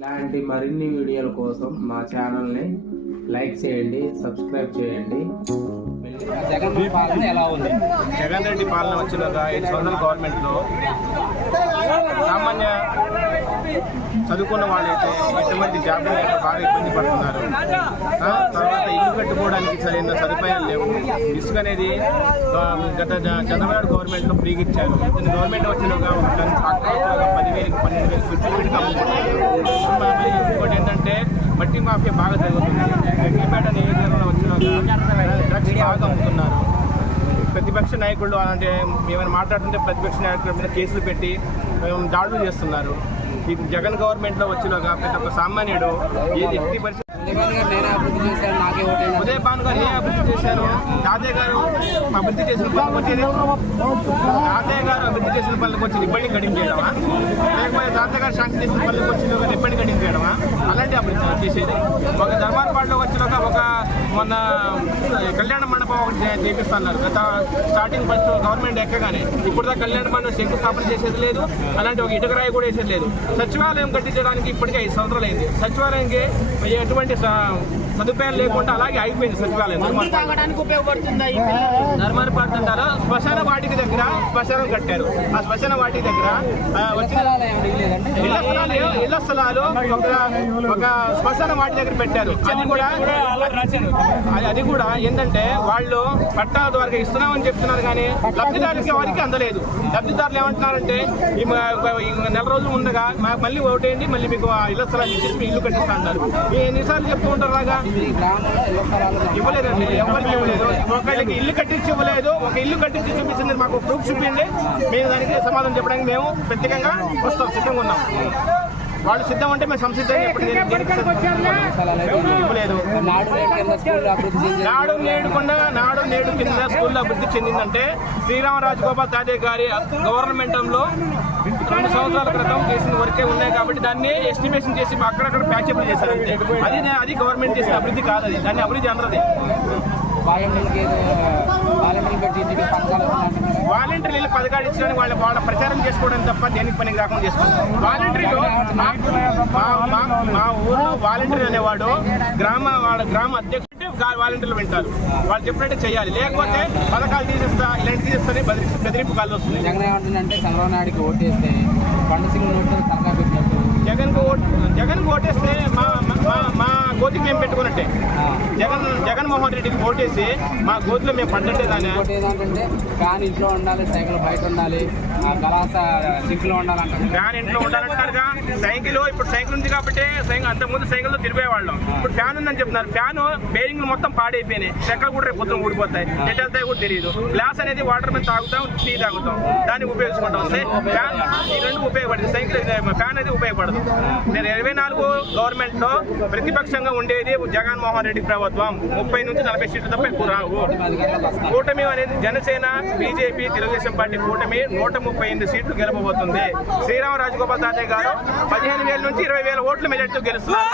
ఇలాంటి మరిన్ని వీడియోల కోసం మా ఛానల్ని లైక్ చేయండి, సబ్స్క్రైబ్ చేయండి. జగన్ పాలన ఎలా ఉంది? జగన్ రెడ్డి పాలన వచ్చిన 5 సంవత్సరాల గవర్నమెంట్లో సామాన్య చదువుకున్న వాళ్ళైతే ఎటువంటి జాబ్ లేక బాగా ఇబ్బంది పడుతున్నారు. తర్వాత ఇల్లు కట్టుకోవడానికి సరైన సదుపాయాలు లేవు. ఇసుక అనేది గత చంద్రబాబు గవర్నమెంట్లో ఫ్రీగా ఇచ్చారు. గవర్నమెంట్ వచ్చినాక 10,000 12,000 ఫిఫ్టీ ఇంకోటి ఏంటంటే మట్టి మాఫియా బాగా జరుగుతుంది. గట్టిపేట నియోజకవర్గంలో వచ్చినాక డ్రగ్స్ బాగా అమ్ముతున్నారు. ప్రతిపక్ష నాయకులు అంటే ఏమైనా మాట్లాడుతుంటే ప్రతిపక్ష నాయకుల మీద కేసులు పెట్టి దాడులు చేస్తున్నారు. ఈ జగన్ గవర్నమెంట్లో వచ్చినాక ప్రతి ఒక్క సామాన్యుడు ఎట్టి పరిస్థితి ఉదయభాను గారు ఏ అభివృద్ధి చేశారు? తాతయ్య గారు అభివృద్ధి చేసిన పనులకు వచ్చేది ఇబ్బంది గడించేయడమా, లేకపోతే తాతయ్య గారు శాంతి చేసిన పనులకు వచ్చిన ఇబ్బంది గడించేయడమా? అలాంటి అభివృద్ధి చేసేది. ఒక ధర్మారపాడులో వచ్చినాక ఒక మొన్న కళ్యాణ మండపం ఒకటి చేపిస్తున్నారు. గత స్టార్టింగ్ ఫస్ట్ గవర్నమెంట్ ఎక్కగానే ఇప్పుడు దాకా కళ్యాణ మండపం శంకుస్థాపన చేసేది లేదు. అలాంటి ఒక ఇటుకరాయి కూడా వేసేది లేదు. సచివాలయం కట్టించడానికి ఇప్పటికే 5 సంవత్సరాలు అయింది. సచివాలయంకి ఎటువంటి సదుపాయాలు లేకుండా అలాగే అయిపోయింది. సచివాలయం ధర్మారపాడు అంటారా శ్మశాన వాటికి దగ్గర శ్మశానం కట్టారు. ఆ శ్మశాన వాటికి దగ్గర ఇళ్ల స్థలాలు ఒక శ్మశాన వాటి దగ్గర పెట్టారు. అది కూడా ఏంటంటే వాళ్ళు పట్టాల ద్వారా ఇస్తున్నామని చెప్తున్నారు కానీ లబ్ధిదారులకి వారికి అందలేదు. లబ్ధిదారులు ఏమంటున్నారంటే ఈ నెల రోజులు ఉండగా మళ్ళీ ఓటేయండి, మళ్ళీ మీకు ఇళ్ల స్థలాలు ఇచ్చేసి ఇల్లు కట్టిస్తా అంటారు. ఎన్నిసార్లు చెప్తూ ఉంటారు లాగా ఇవ్వలేదండి. ఎవరికి ఇవ్వలేదు. ఒకళ్ళకి ఇల్లు కట్టించి ఇవ్వలేదు. ఒక ఇల్లు కట్టించి చూపించింది మాకు ప్రూఫ్ చూపించండి, మేము దానికి సమాధానం చెప్పడానికి మేము ప్రత్యేకంగా వస్తాం, సిద్ధంగా ఉన్నాం. వాళ్ళు సిద్ధం అంటే మేము సంసిద్ధంగా ఇవ్వలేదు. నాడు నేడు కింద స్కూల్లో అభివృద్ధి చెందిందంటే శ్రీరామరాజగోపాల్ తాతయ్య గారి గవర్నమెంట్లో 2 సంవత్సరాల క్రితం చేసిన వరకే ఉన్నాయి కాబట్టి దాన్ని ఎస్టిమేషన్ చేసి అక్కడక్కడ ప్యాచప్లు చేశారు. అది గవర్నమెంట్ చేసిన అభివృద్ధి కాదు. అది దాన్ని అభివృద్ధి అన్నది. వాలంటీర్లు పథకాలు ఇచ్చడానికి వాళ్ళ ప్రచారం చేసుకోవడం తప్ప దేనికి పనికి రాకుండా చేసుకుంటారు. వాలంటీర్లు మా ఊర్లో వాలంటీర్ అనేవాడు గ్రామ అధ్యక్షుడు వాలంటీర్లు వింటారు. వాళ్ళు చెప్పినట్టు చేయాలి. లేకపోతే పథకాలు తీసేస్తా ఇలాంటి తీసేస్తానే బెదిరింపు కాళ్ళు వస్తుంది. జగన్ ఏమంటుందంటే చంద్రబాబు నాయుడుకి ఓటేస్తే పండుగ జగన్ ఓటేస్తే మా గోతికి మేము పెట్టుకున్నట్టే. జగన్మోహన్ రెడ్డికి ఓటేసి మా గోతిలో మేము పడ్డట్టే. దాన్ని ఏంటంటే ఫ్యాన్ ఇంట్లో ఉండాలి, సైకిల్ బయట ఉండాలి, కళాస సింక్లో ఉండాలంటే ఫ్యాన్ ఇంట్లో ఉండాలంటారుగా. సైకిల్ ఇప్పుడు సైకిల్ ఉంది కాబట్టి అంతకుముందు సైకిల్తో తిరిగేవాళ్ళం. ఇప్పుడు ఫ్యాన్ ఉందని చెప్తున్నారు. ఫ్యాన్ బేరింగ్లు మొత్తం పాడైపోయినాయి. చెక్కలు కూడా రేపు పొద్దున ఊడిపోతాయి. ఎటు వెళ్తాయి కూడా తెలియదు. గ్లాస్ అనేది వాటర్ మీద తాగుతాం, టీ తాగుతాం, దాన్ని ఉపయోగించుకుంటాం. ఫ్యాన్ ఈ రెండు ఉపయోగపడుతుంది. సైకిల్ ఫ్యాన్ అనేది ఉపయోగపడదు. నేను 24 గవర్నమెంట్లో ప్రతిపక్షంగా ఉండేది జగన్మోహన్ రెడ్డి ప్రభుత్వం. 30 నుంచి 40 సీట్లు తప్ప ఎక్కువ రావు. కూటమి అనేది జనసేన, బీజేపీ, తెలుగుదేశం పార్టీ కూటమి 138 సీట్లు గెలవబోతుంది. శ్రీరామరాజగోపాల్ తాతయ్య గారు 15,000 నుంచి 20,000 ఓట్ల మెజార్టీతో గెలుస్తున్నారు.